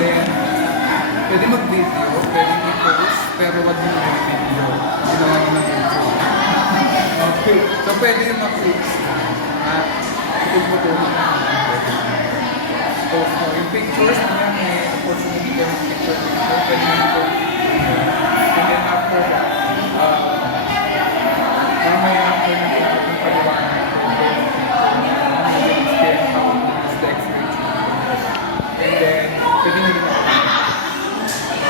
then, pwede mag-video, pwede i-post, pero wag nyo mag-video. Ginawa nyo ng YouTube. Okay. So, pwede yung mag-post. Puputulong na post mo. Yung pictures, may opportunity ko yung picture. Pwede nyo post. And then after that, may after na yung paliwanag. And then, pwede nyo rin ako.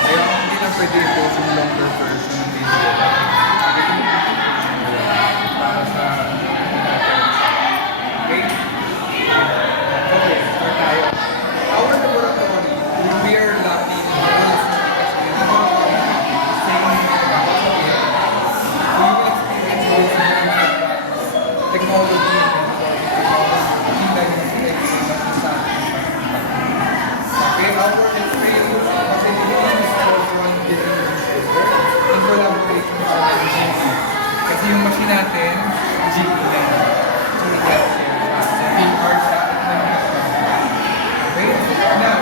Kaya hindi lang pwede i-post yung longer version ng video. Para sa okay? Okay, start tayo. Our laboratory, we are lucky in the laboratory, same about the year. We will experience those technology okay, our experience facilities for one different center in collaboration with our GP. Kasi yung machine natin, GP na. PR siya at okay? Now,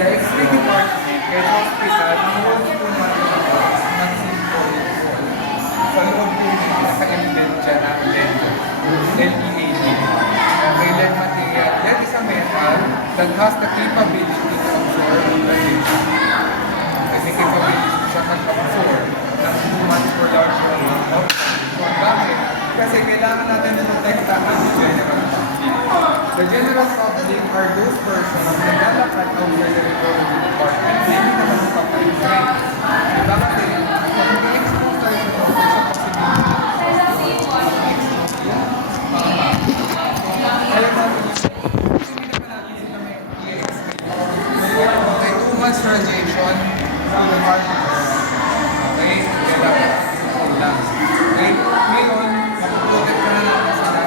the X-ray department at hospital, nanood po natin ng simple sa loob po naka-embed siya na LED. Okay, lead material. That is a metal that has the capability to absorb radiation. Kasi capability siya mag-absorb ng 2 months per large amount of bakit? Kasi kailangan natin na protektahan ang general public. The general public are those persons na naglalakad outside the radiology department na hindi naman magpapalimtry. Diba kasi, kung mag-expose tayo sa possibility ayaw natin hindi naman natin sila may okay, 2 months radiation to the particles. Okay? Kaya dapat lang. Okay? Ngayon, mapuprotect ka na natin sila.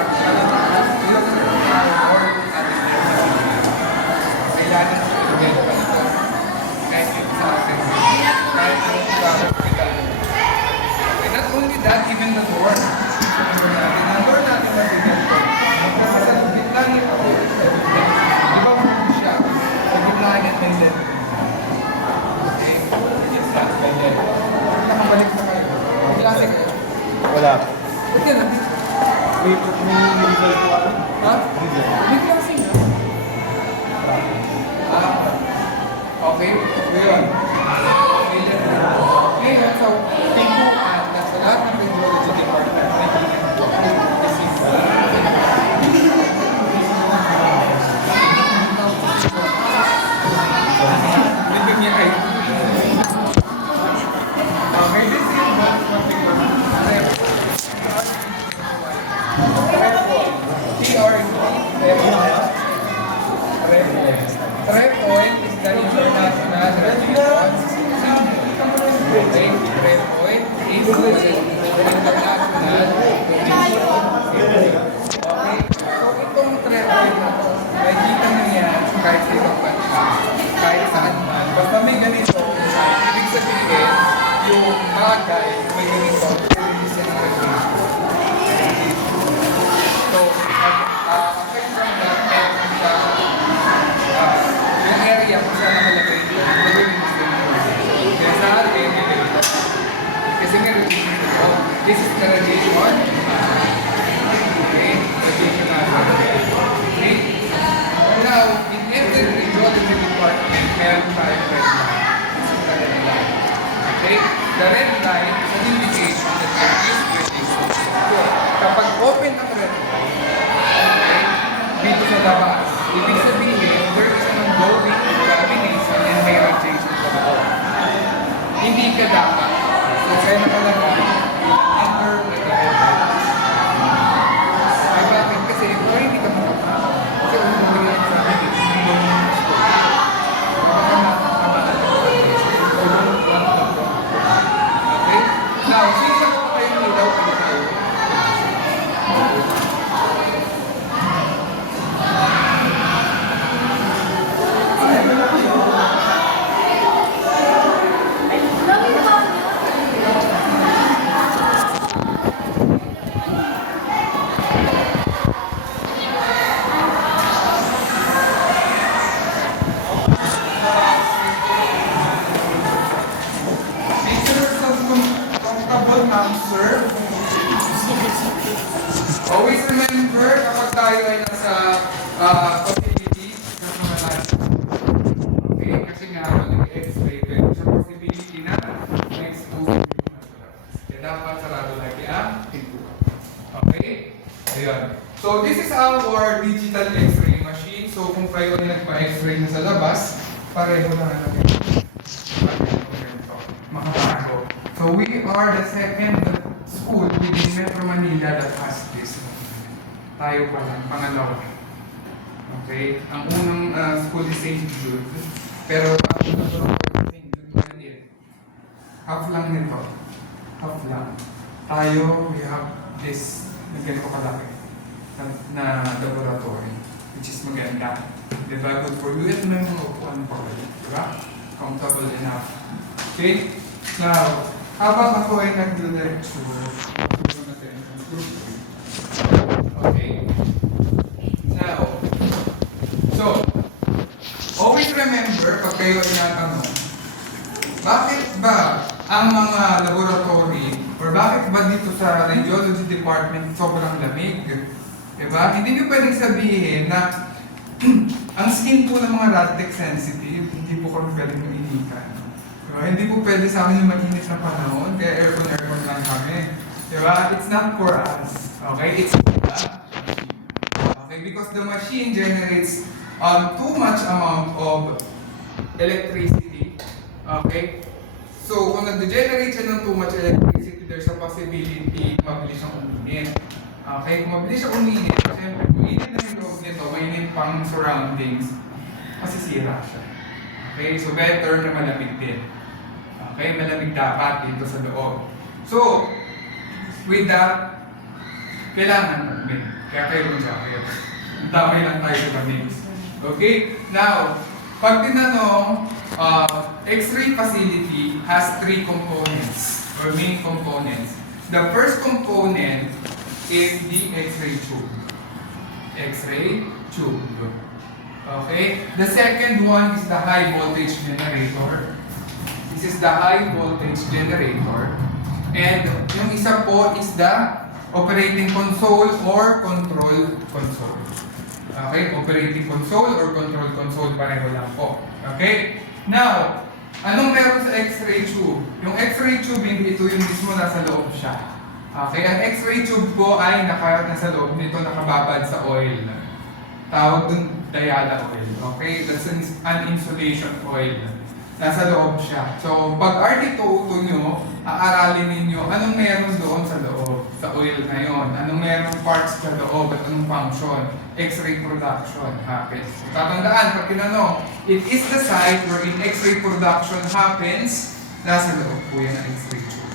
Ilog na or kailangan sa ilogin pa ito. Kahit ito sa atin. Kahit ito sa hospital. Okay, not only that, even the door. Ang door natin matigal ito. Kasi sa gitna niya ako, di ba mo siya? Sa gitna niya tended. Okay? Yes, that's tended. Nakabalik na kayo. Klase kayo? Wala. Ba't yan natin? May result po ako. Ha? May klase nga. Okay? Ngayon. Ngayon, so, tingkuan na sa lahat ng radiology department na Trepoin is the international response. Trepoin is the international okay? So itong trepoin na to, nakikita nyo yan kahit sa ibang bansa, kahit saan man. Basta may ganito, ibig sabihin, yung bagay may ganito, release and radiation. So, aside from that, meron siya yung area kung saan nakalagay ito, mag-release and radiation. Kaya sa atin, may ganito. Kasi may radiation ito. This is the radiation. Okay? Radiation natin. Okay? Now, in every radiology department, meron tayong red line. This is the red line. Okay? The red line is an indication that there is radiation. Kapag open ang red line, okay, dito sa labas, ibig sabihin, there is an ongoing contamination and may radiation sa loob. Hindi ka dapat. So, kaya nakalagay, under the red line. Ay, bakit? Kasi, pero hindi ka makapag. Kasi, umuwi yan sa akin, hindi mo baka nakakamaan. Okay? Now, since ako pa kayong nilaw, So this is our digital X-ray machine. So kung kayo ay nagpa-X-ray na sa labas, pareho lang natin. Makabago. So we are the second school within Metro Manila that has this. Tayo pa lang, pangalawa. Okay? Ang unang school is St. Jude. Pero ang unang St. Jude pa rin. Half lang nito. Half lang. Tayo, we have this na ganito kalaki na laboratory, which is maganda. Diba? Good for you. Ito na yung mga upuan pa kayo. Diba? Comfortable enough. Okay? Now, habang ako ay nag-lecture, okay. Now, so, always remember, pag kayo ay natanong, bakit ba ang mga laboratory, or bakit ba dito sa radiology department sobrang lamig? Diba? Hindi nyo pwedeng sabihin na ang skin po ng mga Radtech sensitive, hindi po kami pwedeng mainitan. Diba? Hindi po pwede sa amin yung mainit na panahon, kaya aircon lang kami. Diba? It's not for us. Okay? It's for the machine. Okay? Because the machine generates too much amount of electricity. Okay? So, kung nag-generate siya ng too much electricity, there's a possibility mabilis siyang uminit. Okay? Kung mabilis siya uminit, siyempre, kung init na yung loob nito, mainit pang surroundings, masisira siya. Okay? So, better na malamig din. Okay? Malamig dapat dito sa loob. So, with that, kailangan malamig. Kaya kayo rin jacket. Damay lang tayo sa lamig. Okay? Now, pag tinanong, X-ray facility has three components or main components. The first component is the X-ray tube. X-ray tube. Okay? The second one is the high voltage generator. This is the high voltage generator. And yung isa po is the operating console or control console. Okay? Operating console or control console, pareho lang po. Okay? Now, anong meron sa X-ray tube? Yung X-ray tube, hindi ito yung mismo nasa loob siya. Okay? Ang X-ray tube po ay nasa loob nito, nakababad sa oil. Tawag dun Diala oil. Okay? That's an insulation oil. Nasa loob siya. So, pag RT202 nyo, aaralin ninyo anong meron doon sa loob, sa oil na yun. Anong meron parts sa loob at anong function. X-ray production happens. So, tatandaan, pag tinanong, it is the site where X-ray production happens, nasa loob po yan ang X-ray tube.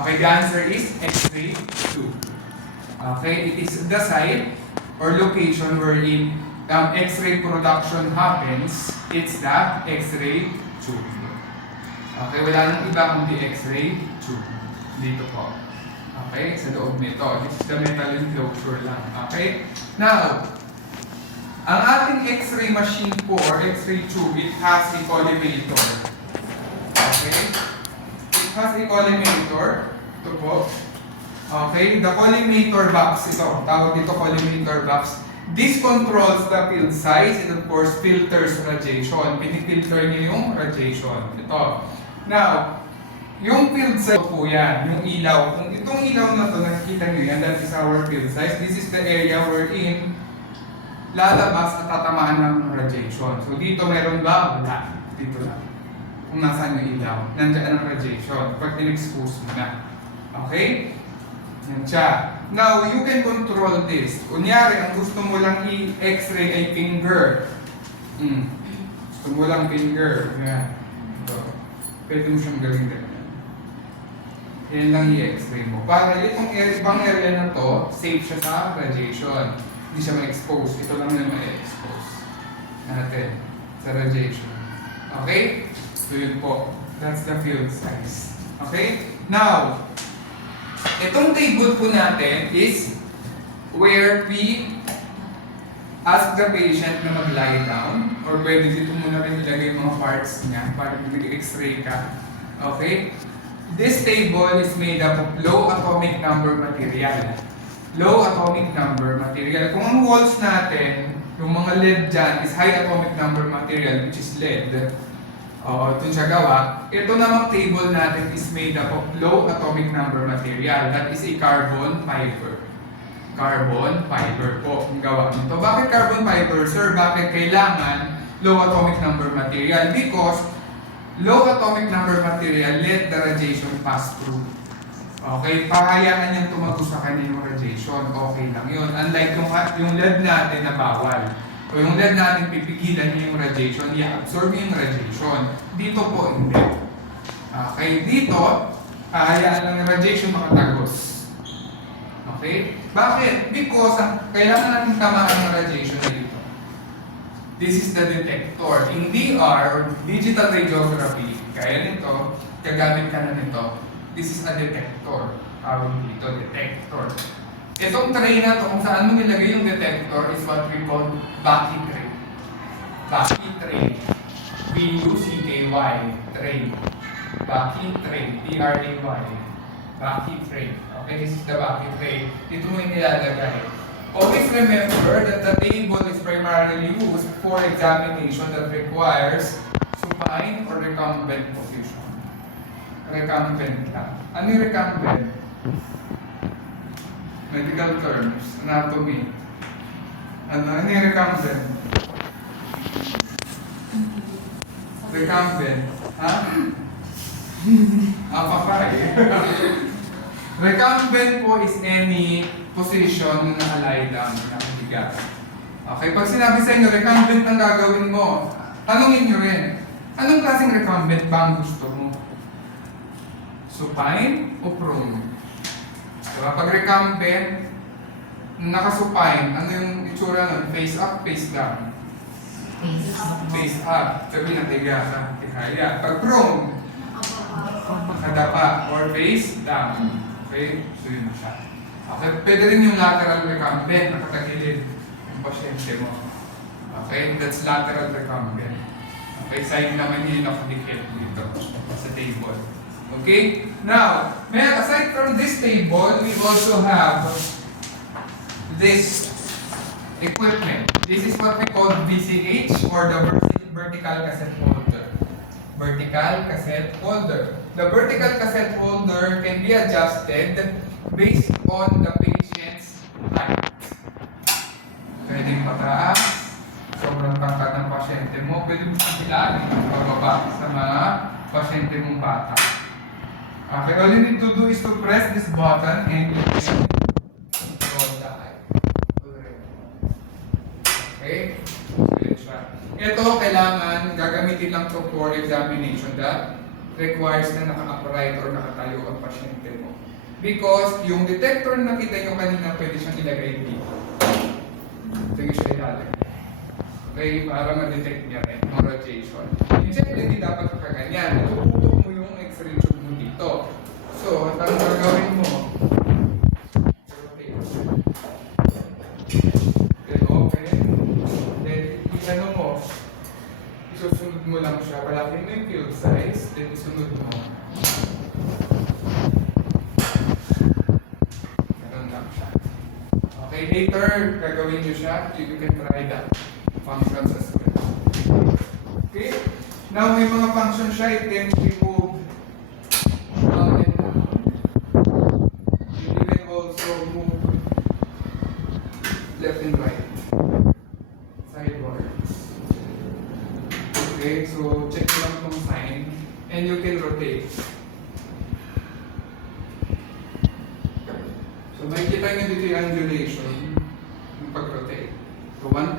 Okay, the answer is X-ray tube. Okay, it is the site or location wherein X-ray production happens, it's the X-ray tube. Okay, wala nang iba kundi X-ray tube. Dito po. Okay, sa loob nito. This is the metal enclosure lang. Okay? Now, ang ating X-ray machine po or X-ray tube, it has a collimator. Okay? It has a collimator. Ito po. Okay? The collimator box, ito. Tawag dito collimator box. This controls the field size and of course filters radiation. Pinifilter niyo yung radiation. Ito. Now, yung field size po yan, yung ilaw. Kung itong ilaw na to, nakikita niyo yan, that is our field size. This is the area wherein lalabas at tatamaan ng radiation. So dito meron ba? Wala. Dito lang. Kung nasaan yung ilaw, nandiyan ang radiation pag in-expose mo na. Okay? Yan siya. Now, you can control this. Kunyari, ang gusto mo lang i-x-ray ay finger. Gusto mo lang finger. Yan. Ito. Pwede mo siyang gawin ganyan. Yan lang i-x-ray mo. Para itong ibang area na to, safe siya sa radiation. Hindi siya ma-expose. Ito lang na ma-expose natin sa radiation. Okay? So yun po. That's the field size. Okay? Now, itong table po natin is where we ask the patient na mag-lie down or pwede dito muna rin ilagay yung mga parts niya para mag-x-ray ka. Okay? This table is made up of low atomic number material. Low atomic number material. Kung ang walls natin, yung mga lead dyan is high atomic number material which is lead. Ito siya gawa. Ito namang table natin is made up of low atomic number material. That is a carbon fiber. Carbon fiber po ang gawa nito. Bakit carbon fiber, sir? Bakit kailangan low atomic number material? Because low atomic number material let the radiation pass through. Okay, pahayaan niyang tumagos sa kanya yung radiation. Okay lang yun. Unlike yung lead natin na bawal. O yung lead natin pipigilan niya yung radiation, i-absorb niya yung radiation. Dito po hindi. Okay, dito, pahayaan lang yung radiation makatagos. Okay? Bakit? Because kailangan natin tamaan ng radiation na dito. This is the detector. In DR, or digital radiography, kaya nito, gagamit ka na nito. This is a detector. Tawag dito, detector. Itong tray na to, kung saan mo nilagay yung detector is what we call Bucky tray. Bucky tray. B-U-C-K-Y. Tray. Bucky tray. T-R-A-Y. Bucky tray. Okay, this is the Bucky tray. Dito mo yung nilalagay. Always remember that the table is primarily used for examination that requires supine or recumbent position. Recumbent lang. Ano yung recumbent? Medical terms, anatomy. Ano yung recumbent? Recumbent. Ha? Papay. Recumbent po is any position na nakalay down, nakahiga. Okay, pag sinabi sa inyo, recumbent ang gagawin mo, tanungin nyo rin, anong klaseng recumbent ba ang gusto mo? Supine o prone? Diba? Pag recumbent, nakasupine, ano yung itsura nun? Face up, face down? Face up. Sabi nakahiga ka, kaya. Pag prone, nakadapa or face down. Okay? So yun na siya. Okay? Pwede rin yung lateral recumbent, nakatagilid yung pasyente mo. Okay? That's lateral recumbent. Okay? Side naman yung nakadikit dito sa table. Okay? Now, aside from this table, we also have this equipment. This is what we call VCH or the vertical cassette holder. Vertical cassette holder. The vertical cassette holder can be adjusted based on the patient's height. Pwedeng pataas, sobrang tangkad ng pasyente mo. Pwede mo siyang ilalim, pababa sa mga pasyente mong bata. Okay, all you need to do is to press this button and you can control the height. Okay? Ito, kailangan gagamitin lang to for examination that requires na naka-upright or nakatayo ang pasyente mo. Because yung detector na nakita nyo kanina, pwede siyang ilagay dito. Sige siya ilalagay. Okay, para ma-detect niya rin ang radiation. In general, hindi dapat kaganyan. Tututok mo yung x-ray tube mo dito. So, at ang gagawin mo, ano mo, isusunod mo lang siya, palakin mo yung field size, then isunod mo. Ganun lang siya. Okay, later, gagawin nyo siya, you can try that functions as well. Okay, now may mga functions siya, it can remove up and down. You can also move left and right. Sidewards. Okay, so check mo lang itong sign and you can rotate. So makikita nyo dito yung undulation yung pag-rotate. So 1%.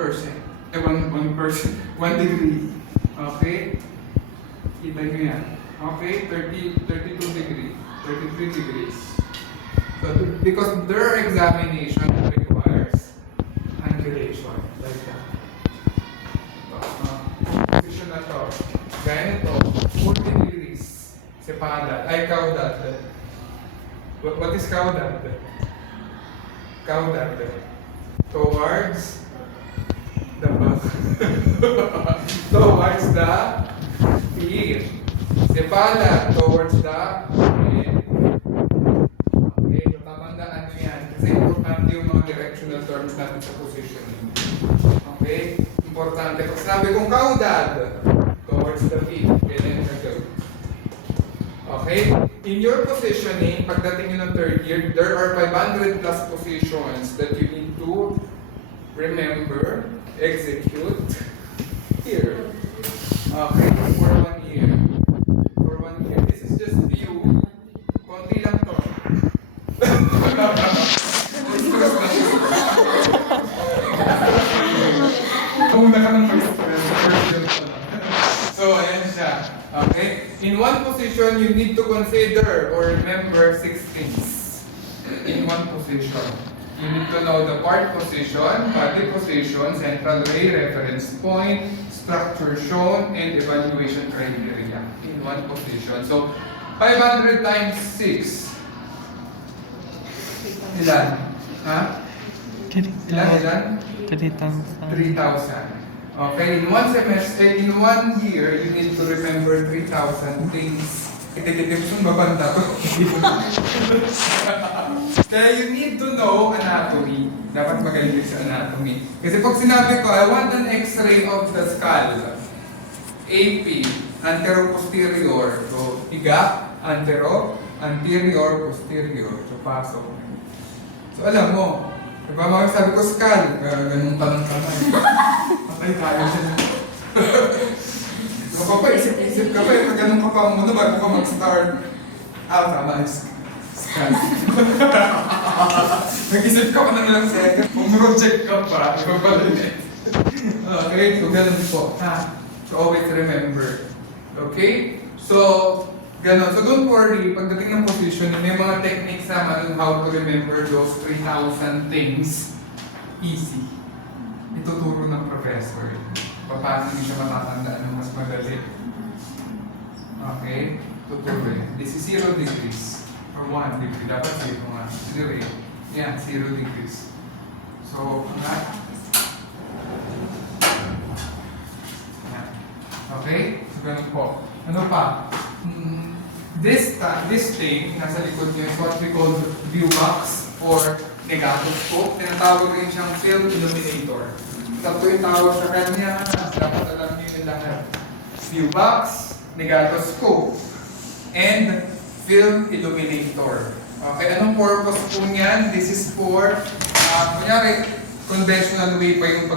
1 degree. Okay? Kita nyo yan. Okay, 32 degrees. 33 degrees. So because their examination requires undulation. Like that. Position na to. Gaya nito, 40 degrees. Sepada. Ay, caudal. What is caudal? Caudal. Towards the back. Towards the feet. Sepada. Towards the head. Okay, so tatandaan nyo yan. Kasi importante yung mga directional terms natin sa positioning. Okay? Importante. Pag sinabi kong caudal, towards the feet. Kailan na go. Okay? in your positioning, pagdating nyo ng third year, there are 500 plus positions that you need to remember, execute here. Okay, for 1 year. For 1 year. This is just view. Konti lang to. Kung na ka ng mag-stress, so, ayan siya. Okay? In one position, you need to consider or remember 6 things. In one position. You need to know the part position, body position, central ray, reference point, structure shown, and evaluation criteria. In one position. So, 500 times 6. Ilan? Ha? Ilan? 3,000. 3,000. Okay, in one semester, in 1 year, you need to remember 3,000 things. Itikitip yung babanda to. Kaya you need to know anatomy. Dapat magaling sa anatomy. Kasi pag sinabi ko, I want an x-ray of the skull. AP, antero-posterior. So, higa, antero, anterior, posterior. So, pasok. So, alam mo, diba mga sabi ko, skull, ganun ka ng kamay. Okay, kaya siya. So, pa isip-isip ka pa, pag ganun ka pa muna bago ka mag-start. Tama, skull. Nag-isip ka pa ng ilang second, pumroject ka pa, iba pala yun. Okay, so ganun po. So always remember. Okay? So, ganun. So don't worry, pagdating ng position, may mga techniques naman on how to remember those 3,000 things. Easy. Ituturo ng professor. Paano niyo siya matatandaan ng mas madali. Okay? Tuturo yan. This is 0 degrees. Or 1 degree. Dapat 0 nga. 0 eh. Yan, 0 degrees. So, angat. Yan. Okay? So, ganun po. Ano pa? This thing, nasa likod niyo, is what we call view box or negatoscope. Tinatawag rin siyang film illuminator. Tatlo yung tawag sa kanya. Dapat alam niyo yung lahat. View box, negatoscope, and film illuminator. Okay, anong purpose po niyan? This is for, kunyari, conventional way pa yung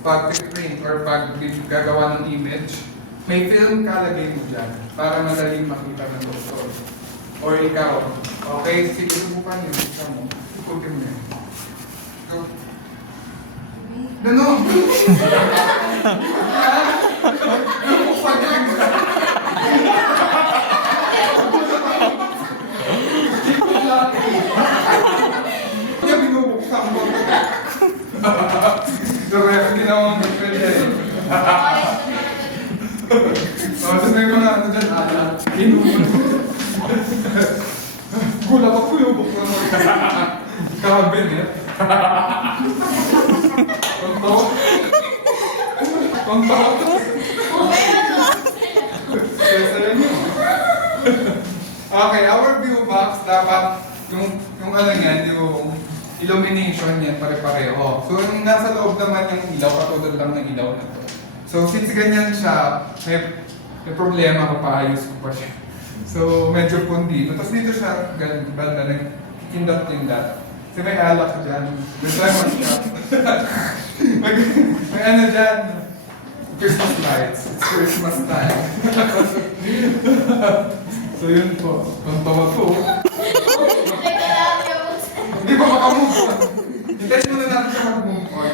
pag-print or pag-gagawa ng image. May film kalagay mo dyan para madaling makita ng doktor. Or ikaw. Okay, sige, subukan yun. Isa mo. Ikutin mo yun. Go. Ano? Nabuksan yun. Kaya binubuksan mo. Pero ginawa mo pwede yan. Tapos may mga ano dyan, gula pa po yung buksan mo. Cabinet. Tonto. Tonto. Okay, our view box dapat yung ano yan, yung illumination niyan pare-pareho. So yung nasa loob naman yung ilaw, katulad lang ng ilaw na to. So since ganyan siya, may problema ko, paayos ko pa siya. So medyo pundi. Tapos dito siya, banda, nagkindot-kindot. Kasi may alak ka dyan. There's lemon shop. may ano dyan. Christmas lights. It's Christmas time. So yun po. Tontawa ko. Hindi pa makamove on. Hintayin muna natin siya mag-move on.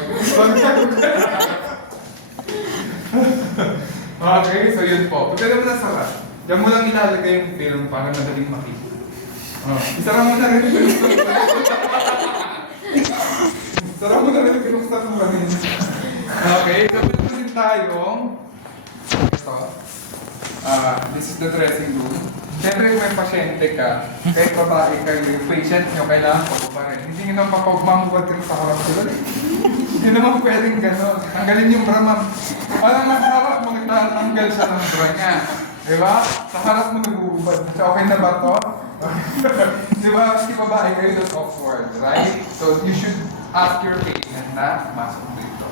Okay, so yun po. Pagkala mo na sarap. Diyan mo lang ilalagay yung film para madaling makita. Isara mo na rin yung film. Isara mo na rin yung film sa kanina. Okay, so meron din tayong ito. This is the dressing room. Siyempre kung may pasyente ka, kahit babae kayo, yung patient nyo, kailangan ko pa rin. Hindi nyo naman papagmamugad ka sa harap sila. Hindi naman pwedeng gano'n. Tanggalin yung bra, ma'am. Parang masarap magtatanggal siya ng bra niya. Diba? Sa harap mo nagugubad. So, okay na ba to? Diba? Kasi babae kayo, that's awkward, right? So, you should ask your patient na masok dito.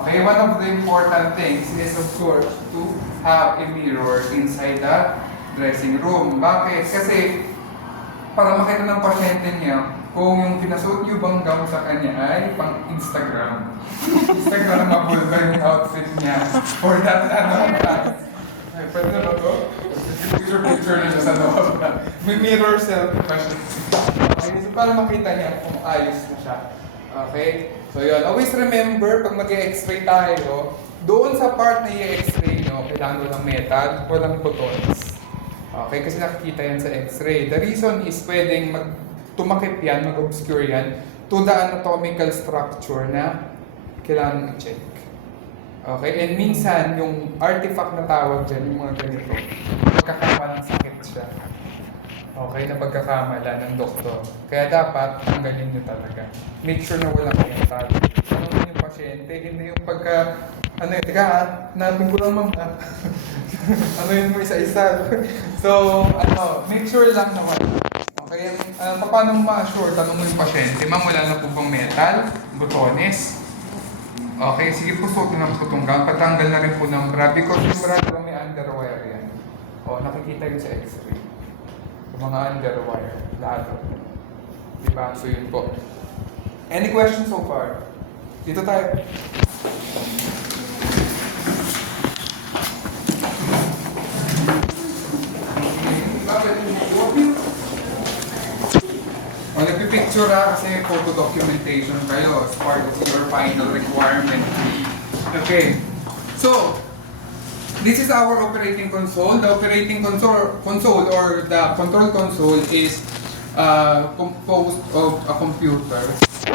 Okay, one of the important things is, of course, to have a mirror inside the dressing room. Bakit? Kasi para makita ng pasyente niya kung yung pinasuot yung bang gown sa kanya ay pang Instagram. Instagramable ba yung outfit niya for that time. Ay, pwede na ba ito? Picture na siya sa loob. May mirror selfie pa siya. Okay, so para makita niya kung ayos na siya. Okay? So yun, always remember, pag mag-x-ray tayo, doon sa part na i-x-ray nyo, kailangan walang metal, walang buttons. Okay? Kasi nakikita yan sa x-ray. The reason is pwedeng tumakip yan, mag-obscure yan, to the anatomical structure na kailangan i-check. Okay? And minsan, yung artifact na tawag dyan, yung mga ganito, pagkakamalang sakit siya. Okay, na pagkakamala ng doktor. Kaya dapat, tanggalin nyo talaga. Make sure na walang metal. Ano yung pasyente, hindi yung pagka, natin ko lang ma'am. Ano yun mo isa-isa. So, make sure lang na wala. Okay, paano ma-assure? Tanong mo yung pasyente, ma'am, wala na po bang metal, butones? Okay, sige po, suotin ng putunggan. Patanggal na rin po ng bra because yung bra may underwire yan. O, nakikita yun sa x-ray. Yung mga underwire, lalo. Diba? So yun po. Any questions so far? Dito tayo. O, nagpipicture kasi photo documentation kayo as part of your final requirement. Okay. So, this is our operating console. The operating console or the control console is composed of a computer.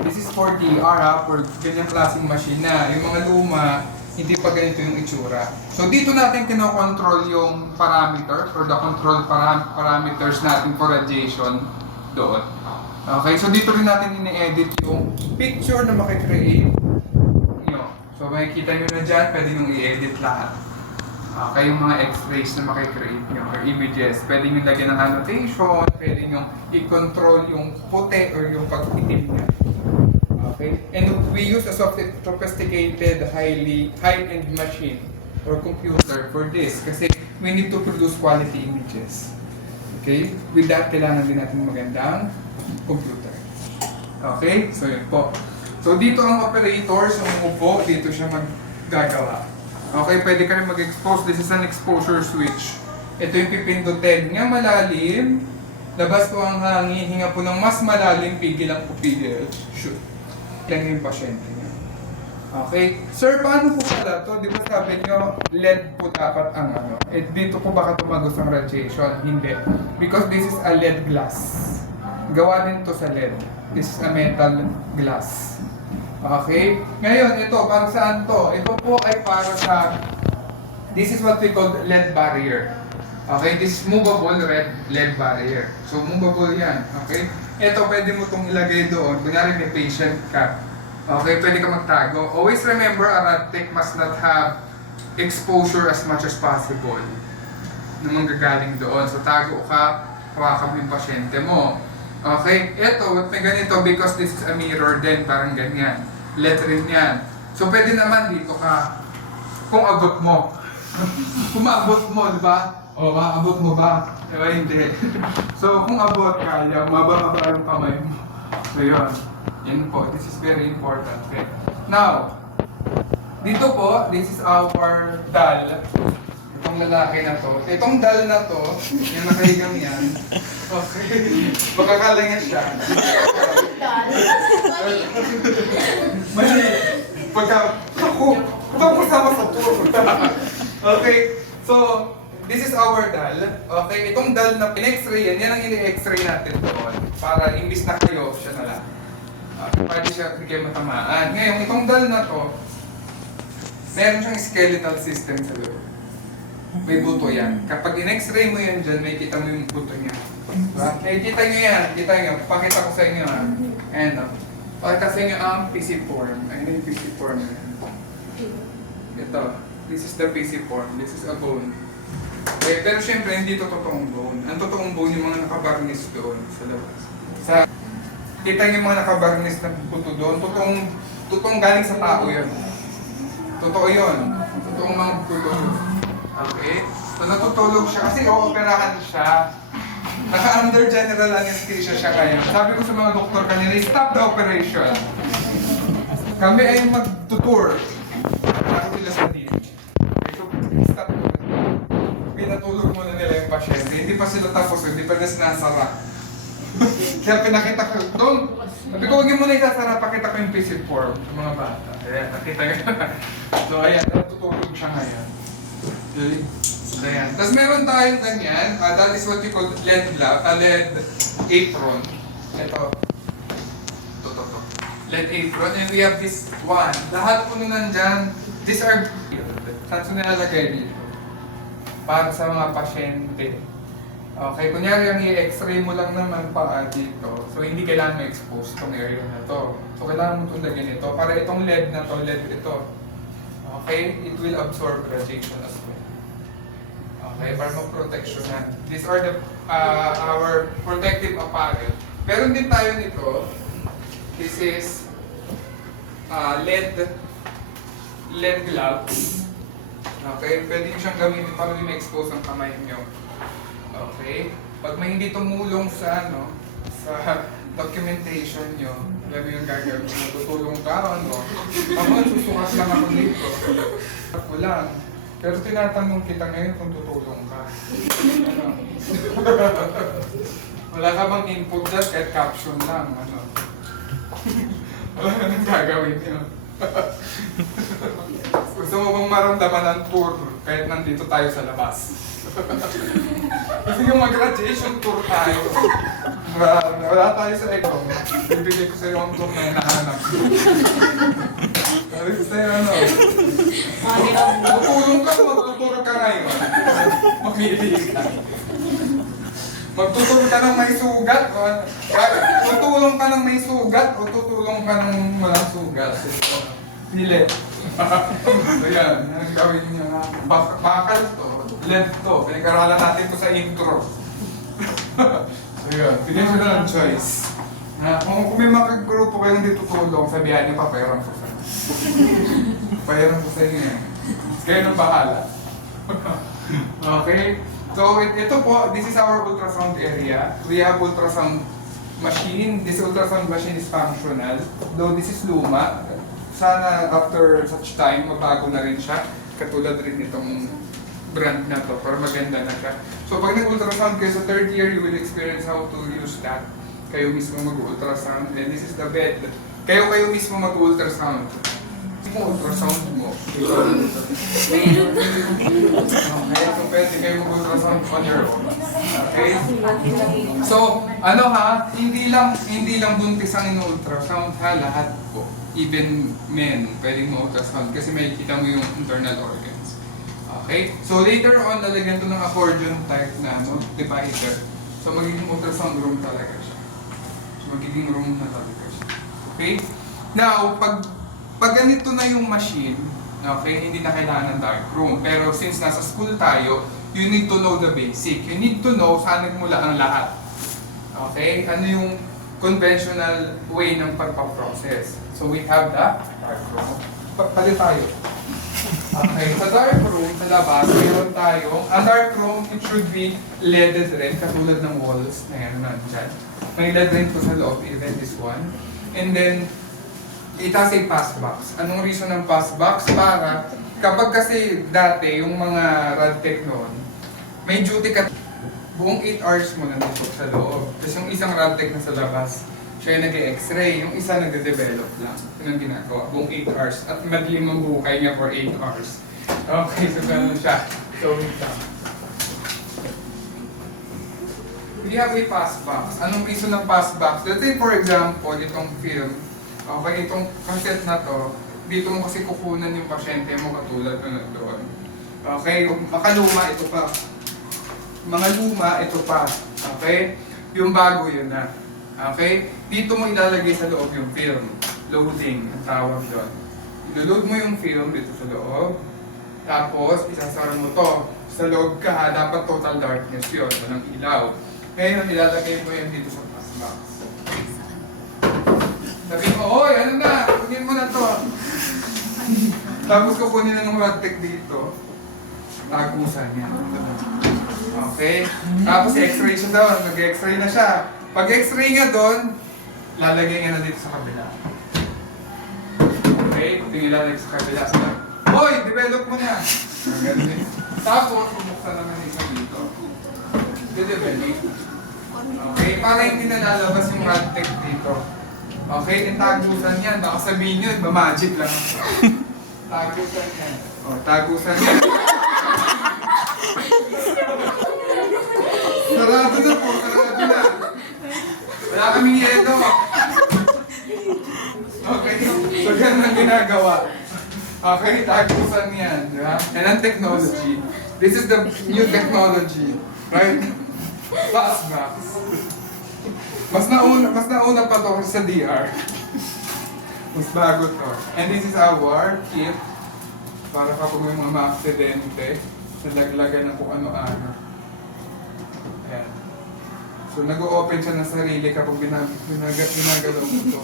This is for DR, for ganyang klaseng machine na. Yung mga luma, hindi pa ganito yung itsura. So dito natin kinokontrol yung parameters or the control parameters natin for radiation doon. Okay, so dito rin natin ini-edit yung picture na makikreate nyo. So makikita nyo na dyan, pwede nyo i-edit lahat. Okay, yung mga x-rays na makikreate nyo or images, pwede nyo lagyan ng annotation, pwede nyo i-control yung puti or yung pag-itim niya. Okay, and we use a sophisticated, high-end machine or computer for this kasi we need to produce quality images. Okay, with that, kailangan din natin magandang computer. Okay, so yun po. So dito ang operator, sa umupo, dito siya maggagawa. Okay, pwede ka rin mag-expose. This is an exposure switch. Ito yung pipindutin. Nga malalim, labas po ang hangin, hinga po ng mas malalim, pigil ang pupigil. Shoot. Yan yung pasyente niya. Okay. Sir, paano po pala to? Di ba sabi nyo, LED po dapat ang ano? Eh, dito po baka tumagos ang radiation? Hindi. Because this is a LED glass. Gawa din to sa LED. This is a metal glass. Okay? Ngayon, ito, para saan to? Ito po ay para sa, this is what we call LED barrier. Okay? This is movable LED barrier. So, movable yan. Okay? Ito, pwede mo itong ilagay doon. Kunyari may patient ka. Okay? Pwede ka magtago. Always remember, a rad tech must not have exposure as much as possible na manggagaling doon. So, tago ka, hawakan mo yung pasyente mo. Okay, ito, may ganito because this is a mirror din, parang ganyan. LED rin yan. So, pwede naman dito ka, kung abot mo. Kung maabot mo, di ba? O, maabot mo ba? Diba, hindi. So, kung abot ka, mababa ang kamay mo. So, yun. Yan po, this is very important. Okay. Now, dito po, this is our dial. Itong lalaki na to. Itong dal na to, yung nakahigang yan. Okay. Baka kala niya siya. Mali. Pagka, ako kasama sa tour. Okay. So, this is our dal. Okay. Itong dal na pin-x-ray yan, yan ang ini-x-ray natin doon. Para imbis na kayo, siya na lang. Pwede siya bigay matamaan. Ngayon, itong dal na to, meron siyang skeletal system sa loob. May buto yan. Kapag in-x-ray mo yan dyan, may kita mo yung buto niya. Diba? Eh, kita nyo yan. Kita nyo. Pakita ko sa inyo ha. Ayan o. Pakita sa inyo ang pisiform. Ayun yung pisiform. Ito. This is the pisiform. This is a bone. Okay, pero syempre, hindi ito totoong bone. Ang totoong bone yung mga nakabarnis doon sa labas. Kita nyo yung mga nakabarnis na buto doon. Totoong galing sa tao yun. Totoo yun. Totoong mga buto. Okay? So natutulog siya kasi ooperahan siya. Naka-under general anesthesia siya kaya. Sabi ko sa mga doktor kanina, stop the operation. Kami ay magtutour. Ako sila sa DA. So, stop mo. Pinatulog muna nila yung pasyente. Hindi pa sila tapos, hindi pa nila sinasara. Kaya pinakita ko, don't. Sabi ko, huwag mo na isasara, pakita ko yung visit form sa mga bata. Ayan, nakita ko. So, ayan, natutulog siya ngayon. Okay. Ayan. Tapos meron tayong ganyan, that is what you call lead apron. Ito. Lead apron. And we have this one. Lahat po nung nandyan, these are, saan sa nilalagay dito? Para sa mga pasyente. Okay, kunyari yung i-x-ray mo lang naman pa dito. So hindi kailangan ma-expose itong area na to. So kailangan mo itong lagyan ito. Para itong lead na to, lead ito. Okay, it will absorb radiation as well. Okay, para ma-protectionan. These are the our protective apparel. Meron din tayo nito. This is lead gloves. Okay, pwede nyo siyang gamitin para hindi ma-expose ang kamay nyo. Okay, pag may hindi tumulong sa sa documentation nyo, alam mo yung gagawin mo, tutulong ka, ako susukat lang ako dito. Ako lang. Pero tinatanong kita ngayon kung tutulong ka. Ano? Wala ka bang input dyan kahit caption lang, wala ka nang gagawin yun. Gusto mo bang maramdaman ng tour kahit nandito tayo sa labas? Kasi yung mag-graduation tour tayo. Wala tayo sa ECOM. Bibigay ko sa'yo ang tour na hinahanap. Sabi ko sa'yo tutulong ka, magtuturo ka ngayon. Mamili ka. Magtutulong ka ng may sugat o tutulong ka ng may sugat o tutulong ka ng walang sugat. Pili. So yan, ang gawin niyo na bakal to, lead to. Pinag-aralan natin to sa intro. So yan, pili mo na ng choice. Kung may makagrupo kayo hindi tutulong, sabihan niyo pa, payaran ko sa inyo. Payaran ko sa inyo. Kayo nang bahala. Okay? So ito po, this is our ultrasound area. We have ultrasound machine. This ultrasound machine is functional. Though this is luma, sana after such time, magbago na rin siya. Katulad rin itong brand na to, para maganda na siya. So pag nag-ultrasound kayo sa third year, you will experience how to use that. Kayo mismo mag-ultrasound. And this is the bed. Kayo mismo mag-ultrasound. Ultrasound mo. Okay, so pwede kayo mag-ultrasound on your own. Okay? So, hindi lang buntis ang ino-ultrasound ha, lahat po. Even men, pwedeng ma-ultrasound kasi may kita mo yung internal organs. Okay? So later on, lalagyan to ng accordion type na divider. So magiging ultrasound room talaga siya. So magiging room na talaga siya. Okay? Now, pag ganito na yung machine, okay, hindi na kailangan ng dark room. Pero since nasa school tayo, you need to know the basic. You need to know saan nagmula ang lahat. Okay? Ano yung conventional way ng pagpaprocess. So we have the dark room. Palit tayo. Okay, sa dark room, sa labas, mayroon tayo. Ang dark room, it should be leaded rin, katulad ng walls na yan nandyan. May lead rin po sa loob, even this one. And then, it has a pass box. Anong reason ng pass box? Para, kapag kasi dati, yung mga radtech noon, may duty ka, buong 8 hours mo nandito sa loob. Tapos yung isang radtech na sa labas, siya yung nag-x-ray, yung isa nag-develop lang. Yun ang ginagawa, buong 8 hours. At madilim ang buhay niya for 8 hours. Okay, so gano'n siya. So, wait lang. We have a pass box. Anong reason ng pass box? Let's say, for example, itong film, okay, itong cassette na to, dito mo kasi kukunan yung pasyente mo katulad na doon. Okay, makaluma, ito pa. Mga luma, ito pa. Okay? Yung bago yun na. Okay? Dito mo ilalagay sa loob yung film. Loading, ang tawag doon. Ilo-load mo yung film dito sa loob. Tapos, isasara mo to. Sa loob ka, dapat total darkness yun. Walang ilaw. Ngayon, ilalagay mo yan dito sa pass box. Sabi mo, hoy, ano na? Kunin mo na to. Tapos kukunin na ng radtech dito. Tagusan yan. Okay? Tapos x-ray siya doon. Mag-x-ray na siya. Pag x-ray nga doon, lalagay nga na dito sa kabila. Okay? Ito yung ilalagay sa kabila. Hoy! Develop mo na! Ganun eh. Tapos, bumuksan naman isang dito. De-develop. Okay? Para hindi na lalabas yung radtech dito. Okay? Yung tagusan yan. Baka sabihin nyo, magic lang. Tagusan yan. O, tagusan yan. Sarado na po, sarado na. Wala kaming yelo. Okay, so ganun ang ginagawa. Okay, tagusan yan, di ba? And ang technology. This is the new technology, right? Fastmax. Mas nauna pa to sa DR. Mas bago to. And this is our kit para kapag may mga aksidente, nalaglagan ng kung ano-ano. Ayan. So, nag-o-open siya ng sarili kapag ginagalaw mo ito.